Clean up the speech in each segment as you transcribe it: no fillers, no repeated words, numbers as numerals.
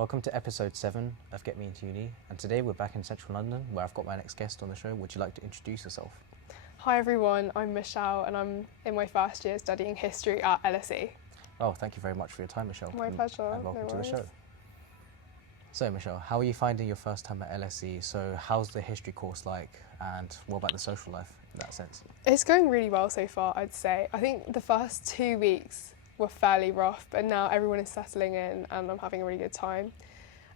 Welcome to episode 7 of Get Me Into Uni, and today we're back in central London where I've got my next guest on the show. Would you like to introduce yourself? Hi everyone, I'm Michelle and I'm in my first year studying history at LSE. Oh, thank you very much for your time, Michelle. My pleasure. And welcome No to the worries. show. So, Michelle, how are you finding your first time at LSE? So, how's the history course like, and what about the social life in that sense? It's going really well so far, I'd say. I think the first 2 weeks were fairly rough, but now everyone is settling in and I'm having a really good time.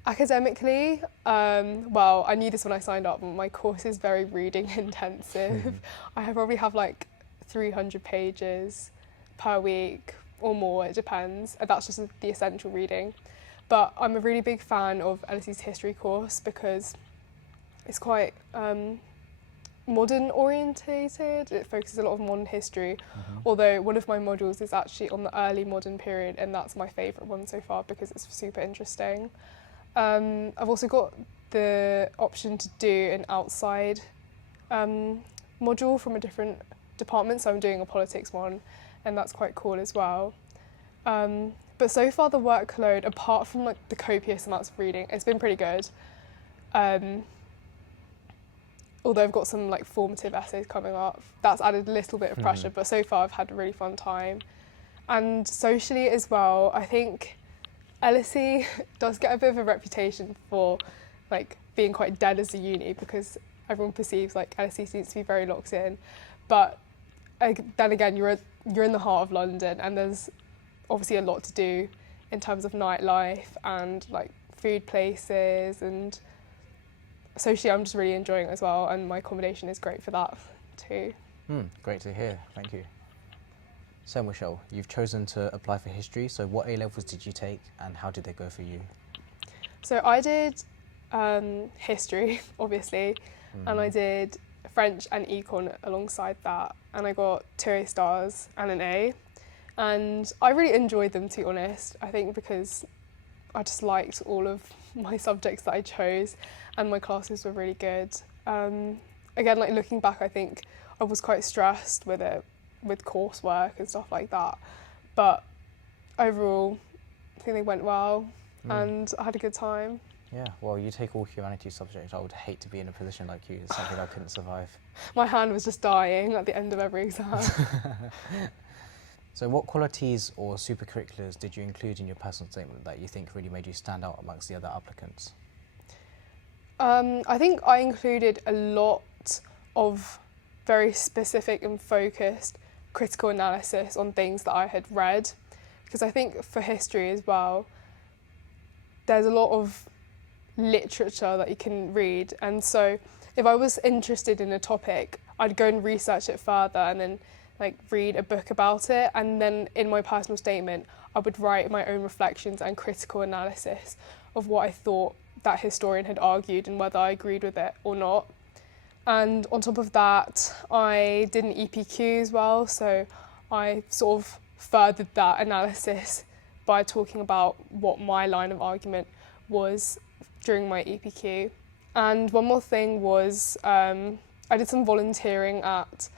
Academically, well, I knew this when I signed up, but my course is very reading intensive. I probably have like 300 pages per week or more, it depends. That's just the essential reading. But I'm a really big fan of LSE's history course because it's quite modern orientated. It focuses a lot of modern history, although one of my modules is actually on the early modern period, and that's my favourite one so far because it's super interesting. I've also got the option to do an outside module from a different department, so I'm doing a politics one, and that's quite cool as well. But so far the workload, apart from like the copious amounts of reading, it's been pretty good. Although I've got some like formative essays coming up, that's added a little bit of pressure, but so far I've had a really fun time. And socially as well, I think LSE does get a bit of a reputation for like being quite dead as a uni because everyone perceives like LSE students to be very locked in. But then again, you're in the heart of London and there's obviously a lot to do in terms of nightlife and like food places, and socially I'm just really enjoying it as well, and my accommodation is great for that too. Great to hear, thank you. So Michelle, you've chosen to apply for history, so what A-levels did you take and how did they go for you? So I did history, obviously, and I did French and econ alongside that, and I got 2 A stars and an A, and I really enjoyed them, to be honest. I think because I just liked all of my subjects that I chose and my classes were really good. Again, like looking back, I think I was quite stressed with it, with coursework and stuff like that, but overall I think they went well and I had a good time. Yeah, well, you take all humanities subjects. I would hate to be in a position like you. It's something I couldn't survive. My hand was just dying at the end of every exam. So what qualities or supercurriculars did you include in your personal statement that you think really made you stand out amongst the other applicants? I think I included a lot of very specific and focused critical analysis on things that I had read, because I think for history as well, there's a lot of literature that you can read, and so if I was interested in a topic, I'd go and research it further and then like read a book about it, and then in my personal statement I would write my own reflections and critical analysis of what I thought that historian had argued and whether I agreed with it or not. And on top of that, I did an EPQ as well, so I sort of furthered that analysis by talking about what my line of argument was during my EPQ. And one more thing was I did some volunteering at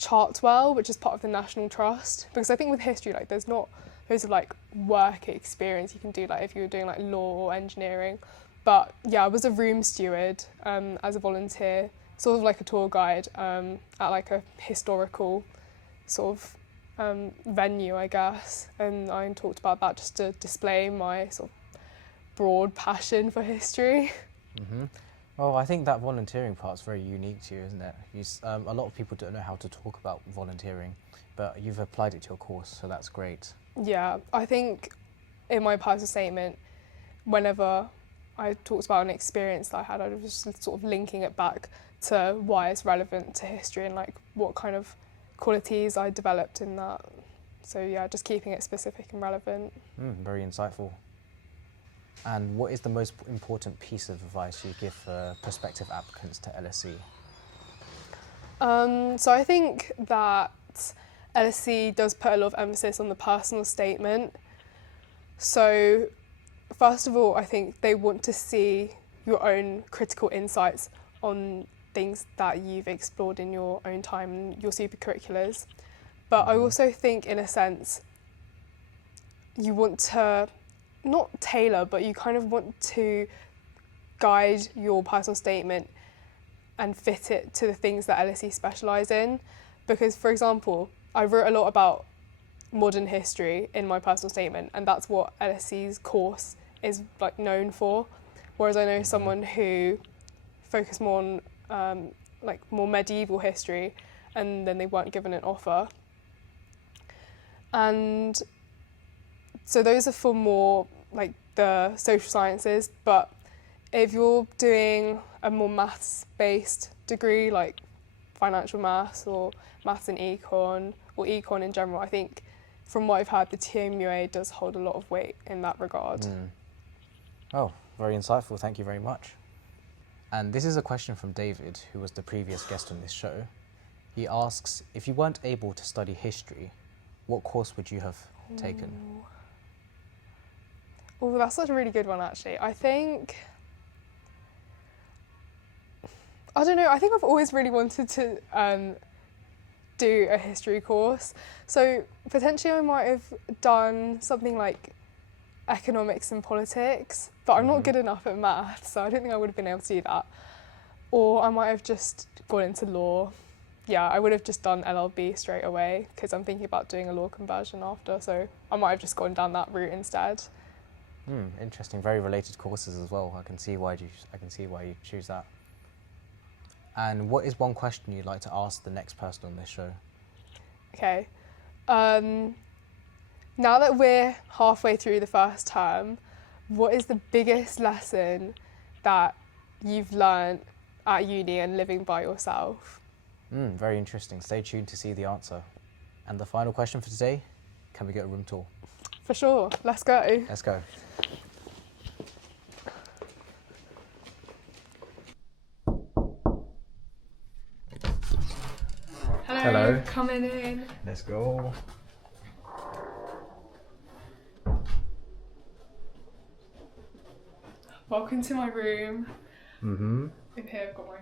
Chartwell, which is part of the National Trust, because I think with history, like there's not loads of like work experience you can do, like if you were doing like law or engineering. But yeah, I was a room steward as a volunteer, sort of like a tour guide at like a historical sort of venue, I guess. And I talked about that just to display my sort of broad passion for history. Well, I think that volunteering part's very unique to you, isn't it? A lot of people don't know how to talk about volunteering, but you've applied it to your course, so that's great. Yeah, I think in my personal statement, whenever I talked about an experience that I had, I was just sort of linking it back to why it's relevant to history and like what kind of qualities I developed in that. So yeah, just keeping it specific and relevant. Very insightful. And what is the most important piece of advice you give prospective applicants to LSE? So I think that LSE does put a lot of emphasis on the personal statement. So first of all, I think they want to see your own critical insights on things that you've explored in your own time, your supercurriculars. But I also think, in a sense, you want to not tailor, but you kind of want to guide your personal statement and fit it to the things that LSE specialise in. Because, for example, I wrote a lot about modern history in my personal statement, and that's what LSE's course is like known for. Whereas I know someone who focused more on like more medieval history, and then they weren't given an offer. And so those are for more like the social sciences, but if you're doing a more maths-based degree, like financial maths or maths and econ, or econ in general, I think from what I've heard, the TMUA does hold a lot of weight in that regard. Oh, very insightful. Thank you very much. And this is a question from David, who was the previous guest on this show. He asks, if you weren't able to study history, what course would you have taken? Oh, that's such a really good one, actually. I don't know, I think I've always really wanted to do a history course. So potentially I might have done something like economics and politics, but I'm not good enough at maths, so I don't think I would have been able to do that. Or I might have just gone into law. Yeah, I would have just done LLB straight away because I'm thinking about doing a law conversion after, so I might have just gone down that route instead. Interesting. Very related courses as well. I can see why you choose that. And what is one question you'd like to ask the next person on this show? Okay. Now that we're halfway through the first term, what is the biggest lesson that you've learned at uni and living by yourself? Very interesting. Stay tuned to see the answer. And the final question for today, can we get a room tour? For sure. Let's go. Let's go. Hello. Coming in. Let's go. Welcome to my room. Mm-hmm. Over here I've got my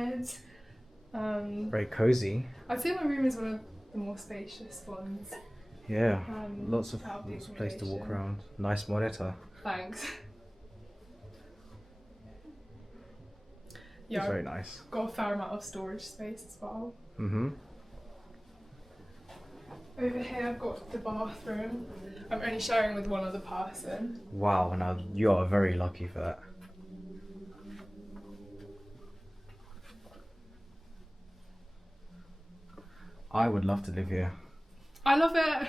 bed. Very cozy. I'd say my room is one of the more spacious ones. Yeah. Lots of out of the place to walk accommodation. around. Nice monitor. Thanks. It's Yeah, very nice. got a fair amount of storage space as well. Mm-hmm. Over here I've got the bathroom. I'm only sharing with one other person. Wow. Now you are very lucky for that. I would love to live here. I love it.